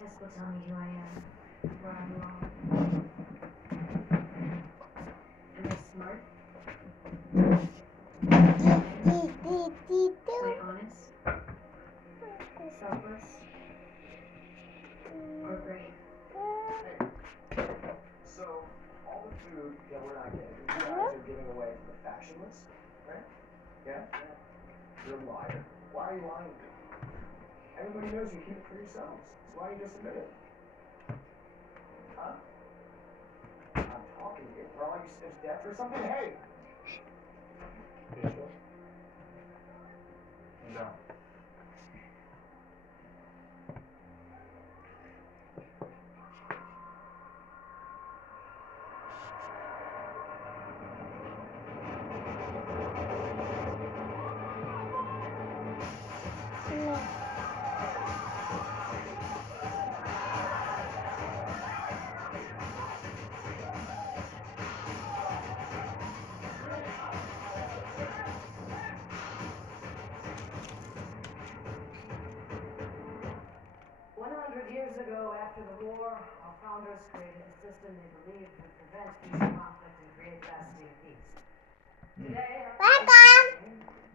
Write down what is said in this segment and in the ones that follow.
Test will tell me who I am, where I belong. Am I smart? Am I honest? Selfless? Or brave? So, all the food that we're not getting, you guys are giving away to the factionless, right? Yeah? You're a liar. Why are you lying? Everybody knows you keep it for yourselves. So why don't you just admit it? Huh? I'm talking to you. Are all you stiff deaf or something? Hey! No. Years ago, after the war, our founders created a system they believed would prevent future conflict and create lasting peace. Today,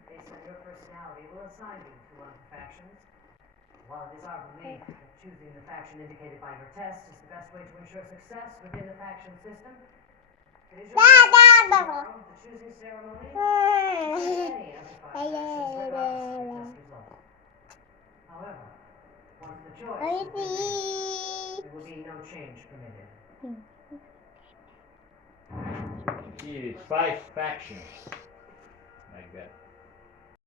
based on your personality, will assign you to one of the factions. While it is our belief that choosing the faction indicated by your test is the best way to ensure success within the faction system, it is your tomorrow, the choosing ceremony, any of the 5 factions regardless of your test result. However, once the choice is made, there will be no change permitted. See, it's 5 factions like that.